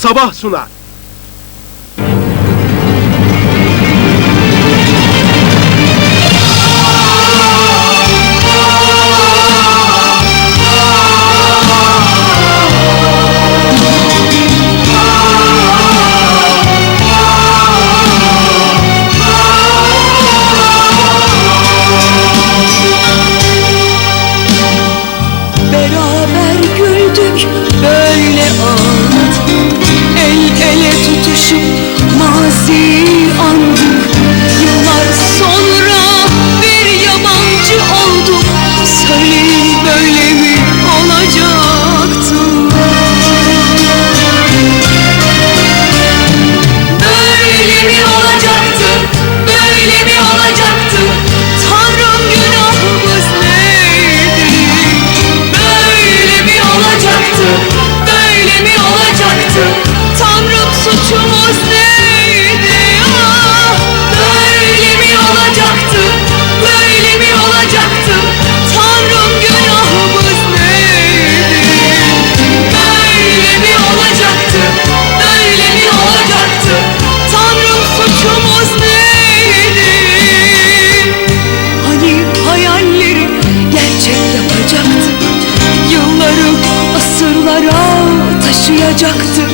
sabah sunar. taşıyacaktı